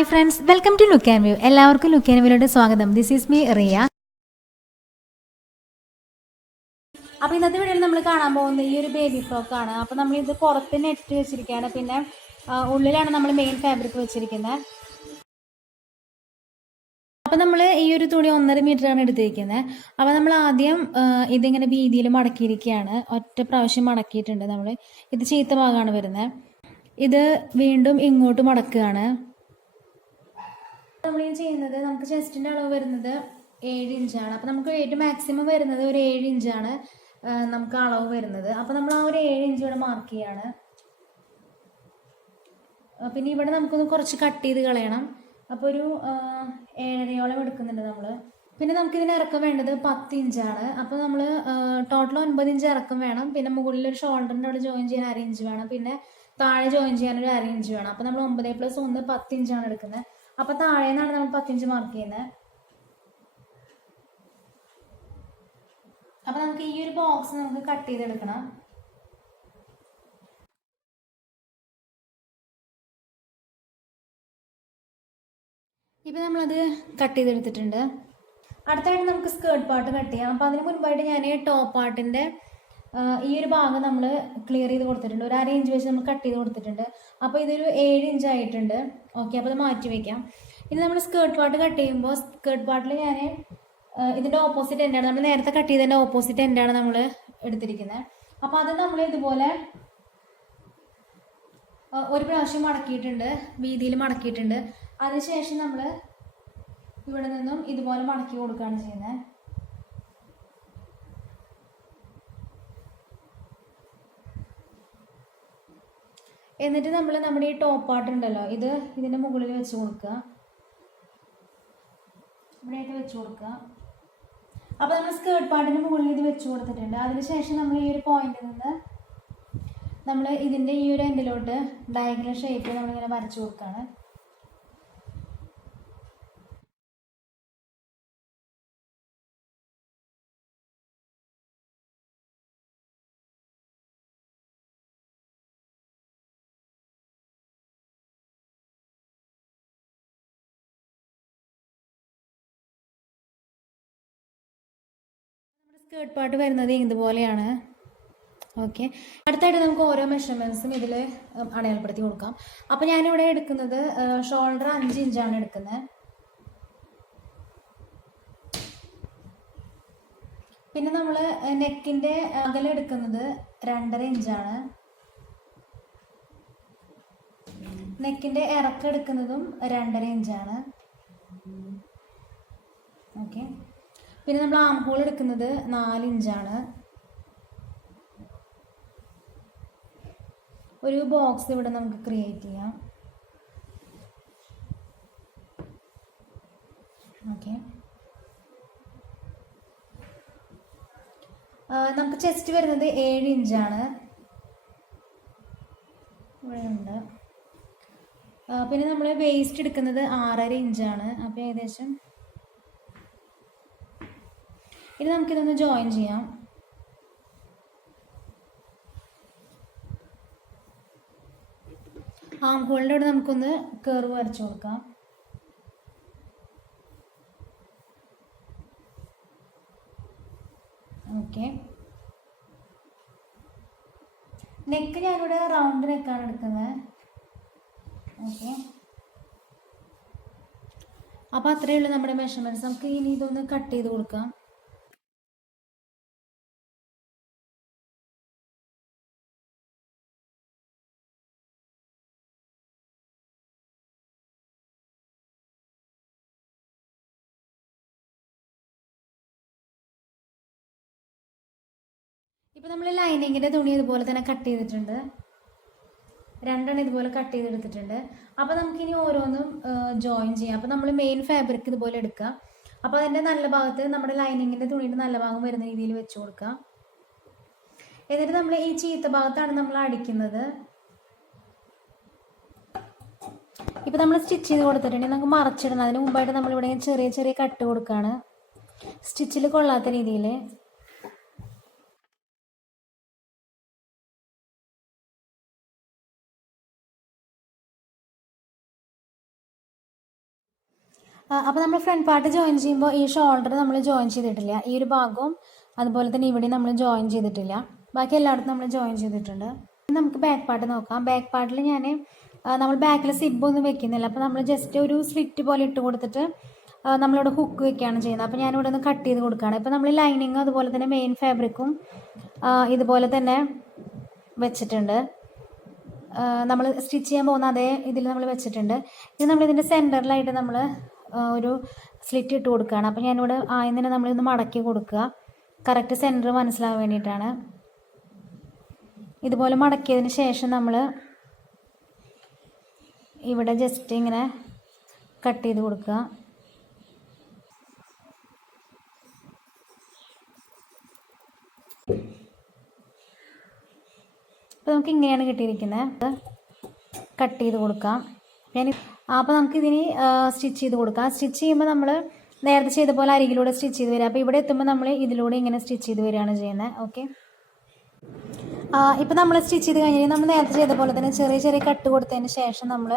Hi friends, welcome to look and view. എല്ലാവർക്കും look and വ്യൂയിലോട്ട് സ്വാഗതം. This is me Riya. അപ്പോൾ ഇന്നത്തെ വീഡിയോയിൽ നമ്മൾ കാണാൻ പോകുന്നത് ഈ ഒരു ബേബി ഫ്രോക്കാണ്. അപ്പോൾ നമ്മളിത് പുറത്ത് നെറ്റ് വെച്ചിരിക്കുകയാണ്, പിന്നെ ഉള്ളിലാണ് നമ്മൾ മെയിൻ ഫാബ്രിക് വെച്ചിരിക്കുന്നത്. അപ്പോൾ നമ്മൾ ഈ ഒരു തുണി 1.5 മീറ്ററാണ് എടുത്തിരിക്കുന്നത്. അപ്പോൾ നമ്മൾ ആദ്യം ഇതിങ്ങനെ വീതിയിൽ മടക്കിയിരിക്കുകയാണ്. ഒറ്റ പ്രാവശ്യം മടക്കിയിട്ടുണ്ട് നമ്മൾ. ഇത് ചീത്ത ഭാഗമാണ് വരുന്നത്. ഇത് വീണ്ടും ഇങ്ങോട്ട് മടക്കുകയാണ്. നമ്മൾ ചെയ്യുന്നത്, നമുക്ക് ചെസ്റ്റിൻ്റെ അളവ് വരുന്നത് 7 ഇഞ്ചാണ്. അപ്പോൾ നമുക്ക് ഏറ്റവും മാക്സിമം വരുന്നത് ഒരു 7 ഇഞ്ചാണ് നമുക്ക് അളവ് വരുന്നത്. അപ്പോൾ നമ്മൾ ആ ഒരു 7 ഇഞ്ച് ഇവിടെ മാർക്ക് ചെയ്യാണ്. പിന്നെ ഇവിടെ നമുക്കൊന്ന് കുറച്ച് കട്ട് ചെയ്ത് കളയണം. അപ്പോൾ ഒരു 7.5 എടുക്കുന്നുണ്ട് നമ്മൾ. പിന്നെ നമുക്കിതിന് ഇറക്കം വേണ്ടത് 10 ഇഞ്ചാണ്. അപ്പോൾ നമ്മൾ ടോട്ടൽ 9 ഇഞ്ച് ഇറക്കം വേണം. പിന്നെ മുകളിൽ ഒരു ഷോൾഡറിൻ്റെ അവിടെ ജോയിൻ ചെയ്യാൻ 1/2 ഇഞ്ച് വേണം. പിന്നെ താഴെ ജോയിൻ ചെയ്യാൻ ഒരു 1/2 ഇഞ്ച് വേണം. അപ്പോൾ നമ്മൾ 9+1 10 ഇഞ്ചാണ് എടുക്കുന്നത്. അപ്പോൾ താഴെ നിന്നാണ് നമ്മൾ 10 ഇഞ്ച് മാർക്ക് ചെയ്യുന്നത്. അപ്പോൾ നമുക്ക് ഈ ഒരു ബോക്സ് നമുക്ക് കട്ട് ചെയ്തെടുക്കണം. ഇപ്പം നമ്മളത് കട്ട് ചെയ്തെടുത്തിട്ടുണ്ട്. അടുത്തായിട്ട് നമുക്ക് സ്കേർട്ട് പാർട്ട് കട്ട് ചെയ്യാം. അപ്പോൾ അതിന് മുൻപായിട്ട് ഞാൻ ടോപ്പ് പാർട്ടിൻ്റെ ഈ ഒരു ഭാഗം നമ്മൾ ക്ലിയർ ചെയ്ത് കൊടുത്തിട്ടുണ്ട്. ഒരു 1/2 ഇഞ്ച് വെച്ച് നമ്മൾ കട്ട് ചെയ്ത് കൊടുത്തിട്ടുണ്ട്. അപ്പോൾ ഇതൊരു 7 ഇഞ്ച് ആയിട്ടുണ്ട്. ഓക്കെ, അപ്പോൾ അത് മാറ്റി വയ്ക്കാം. ഇനി നമ്മൾ സ്കേർട്ട് പാർട്ട് കട്ട് ചെയ്യുമ്പോൾ സ്കേർട്ട് പാർട്ടിൽ ഞാൻ ഇതിൻ്റെ ഓപ്പോസിറ്റ് എൻഡാണ്, നമ്മൾ നേരത്തെ കട്ട് ചെയ്തതിൻ്റെ ഓപ്പോസിറ്റ് എൻഡാണ് നമ്മൾ എടുത്തിരിക്കുന്നത്. അപ്പോൾ അത് നമ്മൾ ഇതുപോലെ ഒരു പ്രാവശ്യം മടക്കിയിട്ടുണ്ട്, വീതിയിൽ മടക്കിയിട്ടുണ്ട്. അതിനുശേഷം നമ്മൾ ഇവിടെ നിന്നും ഇതുപോലെ മടക്കി കൊടുക്കുകയാണ് ചെയ്യുന്നത്. എന്നിട്ട് നമ്മൾ നമ്മുടെ ഈ ടോപ്പ് പാർട്ട് ഉണ്ടല്ലോ, ഇതിൻ്റെ മുകളിൽ വെച്ച് കൊടുക്കുക, ഇവിടെയായിട്ട് വെച്ച് കൊടുക്കുക. അപ്പോൾ നമ്മൾ സ്കേർട്ട് പാർട്ടിൻ്റെ മുകളിൽ ഇത് വെച്ച് കൊടുത്തിട്ടുണ്ട്. അതിനുശേഷം നമ്മൾ ഈ ഒരു പോയിന്റിൽ നിന്ന് നമ്മൾ ഇതിൻ്റെ ഈ ഒരു എൻഡിലോട്ട് ഡയഗണൽ ഷേപ്പ് നമ്മളിങ്ങനെ വരച്ചു കൊടുക്കുകയാണ്. സ്കേർട്ട് പാർട്ട് വരുന്നത് ഇതുപോലെയാണ്. ഓക്കെ, അടുത്തായിട്ട് നമുക്ക് ഓരോ മെഷർമെൻറ്റ്സും ഇതിൽ അടയാളപ്പെടുത്തി കൊടുക്കാം. അപ്പോൾ ഞാനിവിടെ എടുക്കുന്നത് ഷോൾഡർ 5 ഇഞ്ചാണ് എടുക്കുന്നത്. പിന്നെ നമ്മൾ നെക്കിൻ്റെ അകലം എടുക്കുന്നത് 2.5 ഇഞ്ചാണ്. നെക്കിൻ്റെ ഇറക്കം എടുക്കുന്നതും 2.5 ഇഞ്ചാണ്. ഓക്കെ, പിന്നെ നമ്മൾ ആം ഹോൾ എടുക്കുന്നത് 4 ഇഞ്ചാണ്. ഒരു ബോക്സ് ഇവിടെ നമുക്ക് ക്രിയേറ്റ് ചെയ്യാം. ഓക്കെ, നമുക്ക് ചെസ്റ്റ് വരുന്നത് 7 ഇഞ്ചാണ്. ഇവിടെ ഉണ്ട്. പിന്നെ നമ്മൾ വേസ്റ്റ് എടുക്കുന്നത് 6.5 ഇഞ്ചാണ്. അപ്പോൾ ഏകദേശം ഇനി നമുക്കിതൊന്ന് ജോയിൻ ചെയ്യാം. ആം ഹോളിൻ്റെ അവിടെ നമുക്കൊന്ന് കർവ് വരച്ചു കൊടുക്കാം. ഓക്കെ, നെക്ക് ഞാനിവിടെ റൗണ്ട് നെക്കാണ് എടുക്കുന്നത്. ഓക്കെ, അപ്പോൾ അത്രയേ ഉള്ളൂ നമ്മുടെ മെഷർമെൻറ്റ്സ്. നമുക്ക് ഇനി ഇതൊന്ന് കട്ട് ചെയ്ത് കൊടുക്കാം. ഇപ്പോൾ നമ്മൾ ലൈനിങ്ങിൻ്റെ തുണി ഇതുപോലെ തന്നെ കട്ട് ചെയ്തിട്ടുണ്ട്. 2 ഇതുപോലെ കട്ട് ചെയ്തെടുത്തിട്ടുണ്ട്. അപ്പോൾ നമുക്കിനി ഓരോന്നും ജോയിൻ ചെയ്യാം. അപ്പോൾ നമ്മൾ മെയിൻ ഫാബ്രിക് ഇതുപോലെ എടുക്കുക. അപ്പോൾ അതിൻ്റെ നല്ല ഭാഗത്ത് നമ്മുടെ ലൈനിങ്ങിൻ്റെ തുണിയുടെ നല്ല ഭാഗം വരുന്ന രീതിയിൽ വെച്ച് കൊടുക്കുക. എന്നിട്ട് നമ്മൾ ഈ ചീത്ത ഭാഗത്താണ് നമ്മൾ അടിക്കുന്നത്. ഇപ്പോൾ നമ്മൾ സ്റ്റിച്ച് ചെയ്ത് കൊടുത്തിട്ടുണ്ടെങ്കിൽ നമുക്ക് മറച്ചിടണം. അതിന് മുമ്പായിട്ട് നമ്മളിവിടെ ചെറിയ ചെറിയ കട്ട് കൊടുക്കുകയാണ്, സ്റ്റിച്ചിൽ കൊള്ളാത്ത രീതിയിൽ. അപ്പോൾ നമ്മൾ ഫ്രണ്ട് പാർട്ട് ജോയിൻ ചെയ്യുമ്പോൾ ഈ ഷോൾഡർ നമ്മൾ ജോയിൻ ചെയ്തിട്ടില്ല, ഈ ഒരു ഭാഗവും അതുപോലെ തന്നെ ഇവിടെ നമ്മൾ ജോയിൻ ചെയ്തിട്ടില്ല, ബാക്കി എല്ലായിടത്തും നമ്മൾ ജോയിൻ ചെയ്തിട്ടുണ്ട്. നമുക്ക് ബാക്ക് പാർട്ട് നോക്കാം. ബാക്ക് പാർട്ടിൽ ഞാൻ നമ്മൾ ബാക്കിൽ സിബൊന്നും വെക്കുന്നില്ല, അപ്പോൾ നമ്മൾ ജസ്റ്റ് ഒരു സ്ലിറ്റ് പോലെ ഇട്ട് കൊടുത്തിട്ട് നമ്മളിവിടെ ഹുക്ക് വെക്കുകയാണ് ചെയ്യുന്നത്. അപ്പോൾ ഞാനിവിടെ ഒന്ന് കട്ട് ചെയ്ത് കൊടുക്കുകയാണ്. ഇപ്പോൾ നമ്മൾ ലൈനിങ് അതുപോലെ തന്നെ മെയിൻ ഫാബ്രിക്കും ഇതുപോലെ തന്നെ വെച്ചിട്ടുണ്ട്. നമ്മൾ സ്റ്റിച്ച് ചെയ്യാൻ പോകുന്ന അതേ ഇതിൽ നമ്മൾ വെച്ചിട്ടുണ്ട്. ഇത് നമ്മളിതിൻ്റെ സെൻറ്ററിലായിട്ട് നമ്മൾ ഒരു സ്ലിറ്റ് ഇട്ട് കൊടുക്കുകയാണ്. അപ്പോൾ ഞാനിവിടെ ആദ്യം തന്നെ നമ്മളിന്ന് മടക്കി കൊടുക്കുക, കറക്റ്റ് സെൻറ്റർ മനസ്സിലാവാൻ വേണ്ടിയിട്ടാണ്. ഇതുപോലെ മടക്കിയതിന് ശേഷം നമ്മൾ ഇവിടെ ജസ്റ്റ് ഇങ്ങനെ കട്ട് ചെയ്ത് കൊടുക്കുക. അപ്പോൾ നമുക്ക് ഇങ്ങനെയാണ് കിട്ടിയിരിക്കുന്നത്. കട്ട് ചെയ്ത് കൊടുക്കാം. അപ്പോൾ നമുക്കിതിന് സ്റ്റിച്ച് ചെയ്ത് കൊടുക്കാം. സ്റ്റിച്ച് ചെയ്യുമ്പോൾ നമ്മൾ നേരത്തെ ചെയ്ത പോലെ അരികിലൂടെ സ്റ്റിച്ച് ചെയ്ത് വരിക. അപ്പോൾ ഇവിടെ എത്തുമ്പോൾ നമ്മൾ ഇതിലൂടെ ഇങ്ങനെ സ്റ്റിച്ച് ചെയ്ത് വരികയാണ് ചെയ്യുന്നത്. ഓക്കെ, ഇപ്പം നമ്മൾ സ്റ്റിച്ച് ചെയ്ത് കഴിഞ്ഞാൽ നമ്മൾ നേരത്തെ ചെയ്ത പോലെ തന്നെ ചെറിയ ചെറിയ കട്ട് കൊടുത്തതിന് ശേഷം നമ്മൾ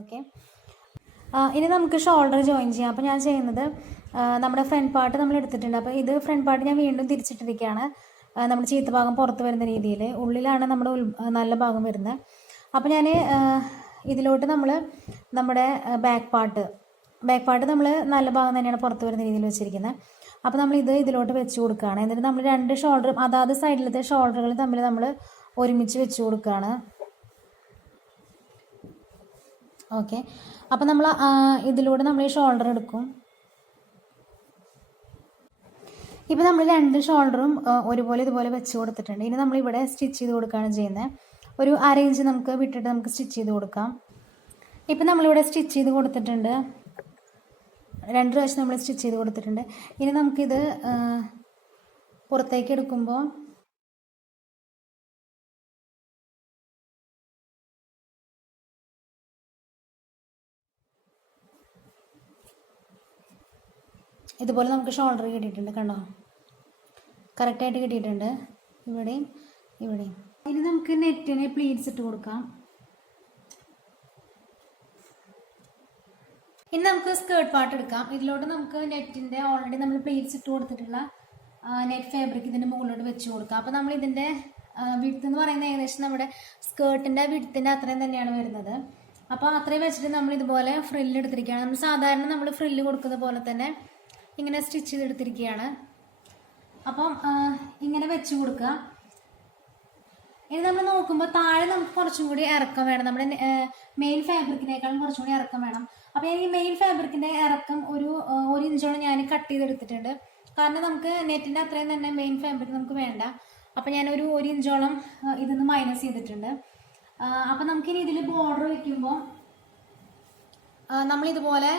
ഓക്കെ, ഇനി നമുക്ക് ഷോൾഡർ ജോയിൻ ചെയ്യാം. അപ്പോൾ ഞാൻ ചെയ്യുന്നത് നമ്മുടെ ഫ്രണ്ട് പാർട്ട് നമ്മൾ എടുത്തിട്ടുണ്ട്. അപ്പോൾ ഇത് ഫ്രണ്ട് പാർട്ട് ഞാൻ വീണ്ടും തിരിച്ചിട്ടിരിക്കുകയാണ്. നമ്മുടെ ചീത്ത ഭാഗം പുറത്ത് വരുന്ന രീതിയിൽ, ഉള്ളിലാണ് നമ്മുടെ നല്ല ഭാഗം വരുന്നത്. അപ്പോൾ ഞാൻ ഇതിലോട്ട് നമ്മുടെ ബാക്ക് പാർട്ട് നമ്മൾ നല്ല ഭാഗം തന്നെയാണ് പുറത്ത് വരുന്ന രീതിയിൽ വെച്ചിരിക്കുന്നത്. അപ്പോൾ നമ്മൾ ഇതിലോട്ട് വെച്ച് കൊടുക്കുകയാണ്. എന്നിട്ട് നമ്മൾ രണ്ട് ഷോൾഡറും അതാത് സൈഡിലത്തെ ഷോൾഡറുകൾ തമ്മിൽ നമ്മൾ ഒരുമിച്ച് വെച്ച് കൊടുക്കുകയാണ്. ഓക്കെ, അപ്പോൾ നമ്മൾ ഇതിലൂടെ നമ്മൾ ഈ ഷോൾഡർ എടുക്കും. ഇപ്പോൾ നമ്മൾ രണ്ട് ഷോൾഡറും ഒരുപോലെ ഇതുപോലെ വെച്ച് കൊടുത്തിട്ടുണ്ട്. ഇനി നമ്മളിവിടെ സ്റ്റിച്ച് ചെയ്ത് കൊടുക്കുകയാണ് ചെയ്യുന്നത്. ഒരു അര ഇഞ്ച് നമുക്ക് വിട്ടിട്ട് നമുക്ക് സ്റ്റിച്ച് ചെയ്ത് കൊടുക്കാം. ഇപ്പം നമ്മളിവിടെ സ്റ്റിച്ച് ചെയ്ത് കൊടുത്തിട്ടുണ്ട്, 2 പ്രാവശ്യം നമ്മൾ സ്റ്റിച്ച് ചെയ്ത് കൊടുത്തിട്ടുണ്ട്. ഇനി നമുക്കിത് പുറത്തേക്ക് എടുക്കുമ്പോൾ ഇതുപോലെ നമുക്ക് ഷോൾഡർ കിട്ടിയിട്ടുണ്ട്. കണ്ടോ, കറക്റ്റായിട്ട് കിട്ടിയിട്ടുണ്ട് ഇവിടെയും ഇവിടെയും. ഇനി നമുക്ക് നെറ്റിന് പ്ലീറ്റ്സ് ഇട്ട് കൊടുക്കാം. ഇനി നമുക്ക് സ്കേർട്ട് പാർട്ട് എടുക്കാം. ഇതിലോട്ട് നമുക്ക് നെറ്റിൻ്റെ ഓൾറെഡി നമ്മൾ പ്ലീറ്റ്സ് ഇട്ട് കൊടുത്തിട്ടുള്ള നെറ്റ് ഫാബ്രിക് ഇതിൻ്റെ മുകളിലോട്ട് വെച്ച് കൊടുക്കാം. അപ്പോൾ നമ്മൾ ഇതിൻ്റെ വിഡ്ത്ത് എന്ന് പറയുന്നത് ഏകദേശം നമ്മുടെ സ്കേർട്ടിൻ്റെ വിഡ്ത്തിൻ്റെ അത്രയും തന്നെയാണ് വരുന്നത്. അപ്പോൾ അത്രയും വെച്ചിട്ട് നമ്മൾ ഇതുപോലെ ഫ്രില്ല് എടുത്തിരിക്കുകയാണ്. നമ്മൾ സാധാരണ നമ്മൾ ഫ്രില്ല് കൊടുക്കുന്ന പോലെ തന്നെ ഇങ്ങനെ സ്റ്റിച്ച് ചെയ്തെടുത്തിരിക്കുകയാണ്. അപ്പം ഇങ്ങനെ വെച്ച് കൊടുക്കുക. ഇനി നമ്മൾ നോക്കുമ്പോൾ താഴെ നമുക്ക് കുറച്ചും കൂടി ഇറക്കം വേണം, നമ്മുടെ മെയിൻ ഫാബ്രിക്കിനേക്കാളും കുറച്ചും കൂടി ഇറക്കം വേണം. അപ്പോൾ ഈ മെയിൻ ഫാബ്രിക്കിൻ്റെ ഇറക്കം ഒരു ഇഞ്ചോളം ഞാൻ കട്ട് ചെയ്തെടുത്തിട്ടുണ്ട്. കാരണം നമുക്ക് നെറ്റിൻ്റെ അത്രയും തന്നെ മെയിൻ ഫാബ്രിക് നമുക്ക് വേണ്ട. അപ്പോൾ ഞാനൊരു 1 ഇഞ്ചോളം ഇതിന്ന് മൈനസ് ചെയ്തിട്ടുണ്ട്. അപ്പോൾ നമുക്കിനി ഇതിൽ ബോർഡർ വയ്ക്കുമ്പോൾ നമ്മളിതുപോലെ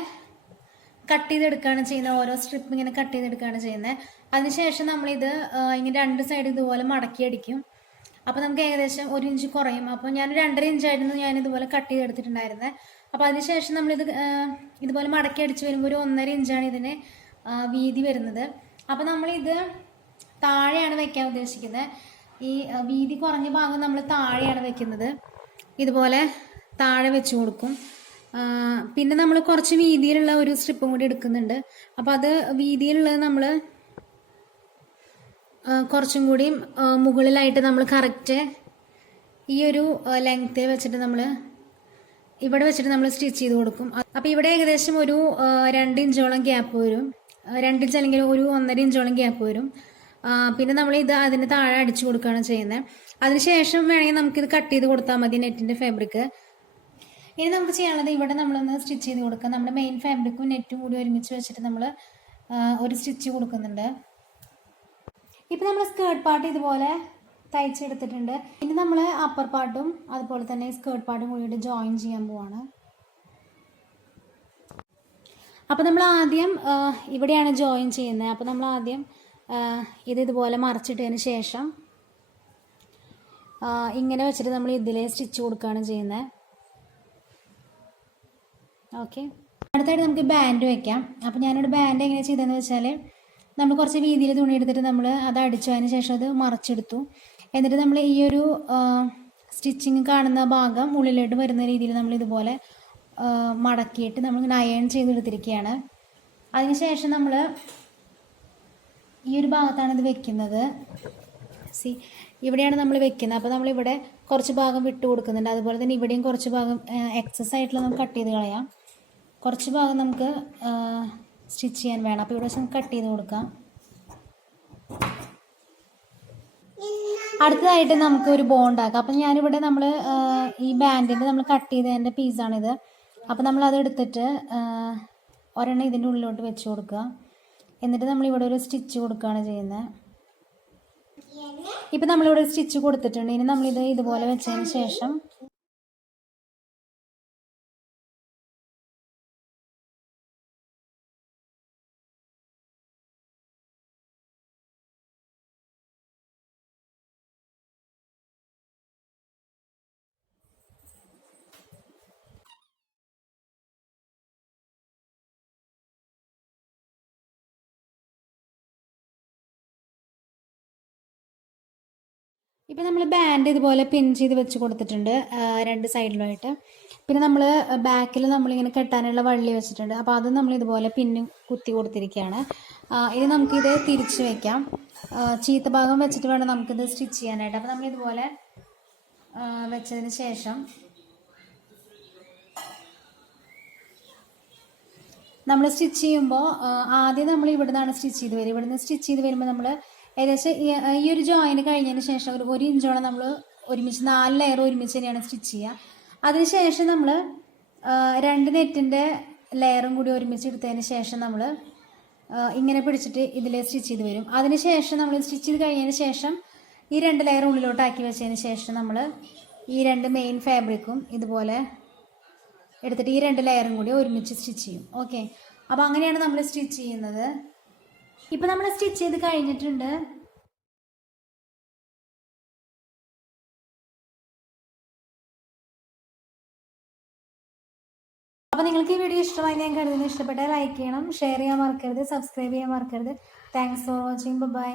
കട്ട് ചെയ്തെടുക്കുകയാണ് ചെയ്യുന്നത്. ഓരോ സ്ട്രിപ്പ് ഇങ്ങനെ കട്ട് ചെയ്തെടുക്കുകയാണ് ചെയ്യുന്നത്. അതിനുശേഷം നമ്മളിത് ഇങ്ങനെ 2 സൈഡ് ഇതുപോലെ മടക്കി അടിക്കും. അപ്പോൾ നമുക്ക് ഏകദേശം 1 ഇഞ്ച് കുറയും. അപ്പോൾ ഞാൻ 2.5 ഇഞ്ചായിരുന്നു ഞാനിതുപോലെ കട്ട് ചെയ്തെടുത്തിട്ടുണ്ടായിരുന്നത്. അപ്പോൾ അതിനുശേഷം നമ്മളിത് ഇതുപോലെ മടക്കി അടിച്ച് വരുമ്പോൾ ഒരു 1.5 ഇഞ്ചാണ് ഇതിന് വീതി വരുന്നത്. അപ്പോൾ നമ്മളിത് താഴെയാണ് വയ്ക്കാൻ ഉദ്ദേശിക്കുന്നത്. ഈ വീതി കുറഞ്ഞ ഭാഗം നമ്മൾ താഴെയാണ് വയ്ക്കുന്നത്. ഇതുപോലെ താഴെ വെച്ച് കൊടുക്കും. പിന്നെ നമ്മൾ കുറച്ച് വീതിയിലുള്ള ഒരു സ്ട്രിപ്പും കൂടി എടുക്കുന്നുണ്ട്. അപ്പോൾ അത് വീതിയിലുള്ളത് നമ്മൾ കുറച്ചും കൂടി മുകളിലായിട്ട് നമ്മൾ കറക്റ്റ് ഈ ഒരു ലെങ്ത് വെച്ചിട്ട് നമ്മൾ ഇവിടെ വെച്ചിട്ട് നമ്മൾ സ്റ്റിച്ച് ചെയ്ത് കൊടുക്കും. അപ്പോൾ ഇവിടെ ഏകദേശം ഒരു 2 ഇഞ്ചോളം ഗ്യാപ്പ് വരും, 2 ഇഞ്ച് അല്ലെങ്കിൽ ഒരു 1.5 ഇഞ്ചോളം ഗ്യാപ്പ് വരും. പിന്നെ നമ്മൾ അതിന് താഴെ അടിച്ചു കൊടുക്കുകയാണ് ചെയ്യുന്നത്. അതിനുശേഷം വേണമെങ്കിൽ നമുക്കിത് കട്ട് ചെയ്ത് കൊടുത്താൽ മതി നെറ്റിൻ്റെ ഫാബ്രിക്. ഇനി നമുക്ക് ചെയ്യാനുള്ളത് ഇവിടെ നമ്മളൊന്ന് സ്റ്റിച്ച് ചെയ്ത് കൊടുക്കുക. നമ്മുടെ മെയിൻ ഫാബ്രിക്കും നെറ്റും കൂടി ഒരുമിച്ച് വെച്ചിട്ട് നമ്മൾ ഒരു സ്റ്റിച്ച് കൊടുക്കുന്നുണ്ട്. ഇപ്പം നമ്മൾ സ്കേർട്ട് പാർട്ട് ഇതുപോലെ തയ്ച്ചെടുത്തിട്ടുണ്ട്. ഇനി നമ്മൾ അപ്പർ പാർട്ടും അതുപോലെ തന്നെ സ്കേർട്ട് പാർട്ടും കൂടിയിട്ട് ജോയിൻ ചെയ്യാൻ പോവാണ്. അപ്പോൾ നമ്മൾ ആദ്യം ഇവിടെയാണ് ജോയിൻ ചെയ്യുന്നത്. അപ്പോൾ നമ്മൾ ആദ്യം ഇതുപോലെ മറിച്ചിട്ടതിന് ശേഷം ഇങ്ങനെ വെച്ചിട്ട് നമ്മൾ ഇതിൽ സ്റ്റിച്ച് കൊടുക്കുകയാണ് ചെയ്യുന്നത്. ഓക്കെ, അടുത്തായിട്ട് നമുക്ക് ബാൻഡ് വയ്ക്കാം. അപ്പോൾ ഞാനിവിടെ ബാൻഡ് എങ്ങനെ ചെയ്തതെന്ന് വെച്ചാൽ നമ്മൾ കുറച്ച് വീതിയിൽ തുണി എടുത്തിട്ട് നമ്മൾ അത് അടിച്ചതിന് ശേഷം അത് മറിച്ചെടുത്തു. എന്നിട്ട് നമ്മൾ ഈ ഒരു സ്റ്റിച്ചിങ് കാണുന്ന ഭാഗം ഉള്ളിലോട്ട് വരുന്ന രീതിയിൽ നമ്മൾ ഇതുപോലെ മടക്കിയിട്ട് നമ്മൾ അയൺ ചെയ്തെടുത്തിരിക്കുകയാണ്. അതിനുശേഷം നമ്മൾ ഈ ഒരു ഭാഗത്താണ് ഇത് വെക്കുന്നത്. ഇവിടെയാണ് നമ്മൾ വെക്കുന്നത്. അപ്പോൾ നമ്മളിവിടെ കുറച്ച് ഭാഗം വിട്ട് കൊടുക്കുന്നുണ്ട്. അതുപോലെ തന്നെ ഇവിടെയും കുറച്ച് ഭാഗം എക്സസ് ആയിട്ടുള്ള നമുക്ക് കട്ട് ചെയ്ത് കളയാം. കുറച്ച് ഭാഗം നമുക്ക് സ്റ്റിച്ച് ചെയ്യാൻ വേണം. അപ്പോൾ ഇവിടെ വെച്ച് നമുക്ക് കട്ട് ചെയ്ത് കൊടുക്കാം. അടുത്തതായിട്ട് നമുക്ക് ഒരു ബോണ്ട് ആക്കാം. അപ്പം ഞാനിവിടെ നമ്മൾ ഈ ബാൻഡിൻ്റെ നമ്മൾ കട്ട് ചെയ്തതിൻ്റെ പീസാണിത്. അപ്പോൾ നമ്മളത് എടുത്തിട്ട് ഒരെണ്ണം ഇതിൻ്റെ ഉള്ളിലോട്ട് വെച്ച് കൊടുക്കുക. എന്നിട്ട് നമ്മളിവിടെ ഒരു സ്റ്റിച്ച് കൊടുക്കുകയാണ് ചെയ്യുന്നത്. ഇപ്പം നമ്മളിവിടെ സ്റ്റിച്ച് കൊടുത്തിട്ടുണ്ട്. ഇനി നമ്മളിത് ഇതുപോലെ വെച്ചതിന് ശേഷം ഇപ്പം നമ്മൾ ബാൻഡ് ഇതുപോലെ പിൻ ചെയ്ത് വെച്ച് കൊടുത്തിട്ടുണ്ട് രണ്ട് സൈഡിലുമായിട്ട്. പിന്നെ നമ്മൾ ബാക്കിൽ നമ്മളിങ്ങനെ കെട്ടാനുള്ള വള്ളി വെച്ചിട്ടുണ്ട്. അപ്പോൾ അത് നമ്മൾ ഇതുപോലെ പിന്ന് കുത്തി കൊടുത്തിരിക്കുകയാണ്. ഇനി നമുക്കിത് തിരിച്ച് വയ്ക്കാം. ചീത്ത ഭാഗം വെച്ചിട്ട് വേണം നമുക്കിത് സ്റ്റിച്ച് ചെയ്യാനായിട്ട്. അപ്പോൾ നമ്മളിതുപോലെ വെച്ചതിന് ശേഷം നമ്മൾ സ്റ്റിച്ച് ചെയ്യുമ്പോൾ ആദ്യം നമ്മൾ ഇവിടെ നിന്നാണ് സ്റ്റിച്ച് ചെയ്ത് വരും. ഇവിടെ നിന്ന് സ്റ്റിച്ച് ചെയ്ത് വരുമ്പോൾ നമ്മൾ ഏകദേശം ഈ ഒരു ജോയിൻ കഴിഞ്ഞതിന് ശേഷം ഒരു ഇഞ്ചോളം നമ്മൾ ഒരുമിച്ച് 4 ലെയർ ഒരുമിച്ച് തന്നെയാണ് സ്റ്റിച്ച് ചെയ്യുക. അതിനുശേഷം നമ്മൾ 2 നെറ്റിൻ്റെ ലെയറും കൂടി ഒരുമിച്ച് എടുത്തതിന് ശേഷം നമ്മൾ ഇങ്ങനെ പിടിച്ചിട്ട് ഇതിൽ സ്റ്റിച്ച് ചെയ്ത് വരും. അതിനുശേഷം നമ്മൾ സ്റ്റിച്ച് ചെയ്ത് കഴിഞ്ഞതിന് ശേഷം ഈ 2 ലെയർ ഉള്ളിലോട്ടാക്കി വെച്ചതിന് ശേഷം നമ്മൾ ഈ 2 മെയിൻ ഫാബ്രിക്കും ഇതുപോലെ എടുത്തിട്ട് ഈ 2 ലെയറും കൂടി ഒരുമിച്ച് സ്റ്റിച്ച് ചെയ്യും. ഓക്കെ, അപ്പോൾ അങ്ങനെയാണ് നമ്മൾ സ്റ്റിച്ച് ചെയ്യുന്നത്. ഇപ്പം നമ്മൾ സ്റ്റിച്ച് ചെയ്ത് കഴിഞ്ഞിട്ടുണ്ട്. അപ്പോൾ നിങ്ങൾക്ക് ഈ വീഡിയോ ഇഷ്ടമായി ഞാൻ കരുതുന്നു. ഇഷ്ടപ്പെട്ടാൽ ലൈക്ക് ചെയ്യണം, ഷെയർ ചെയ്യാൻ മറക്കരുത്, സബ്സ്ക്രൈബ് ചെയ്യാൻ മറക്കരുത്. Thanks for watching. ബൈ.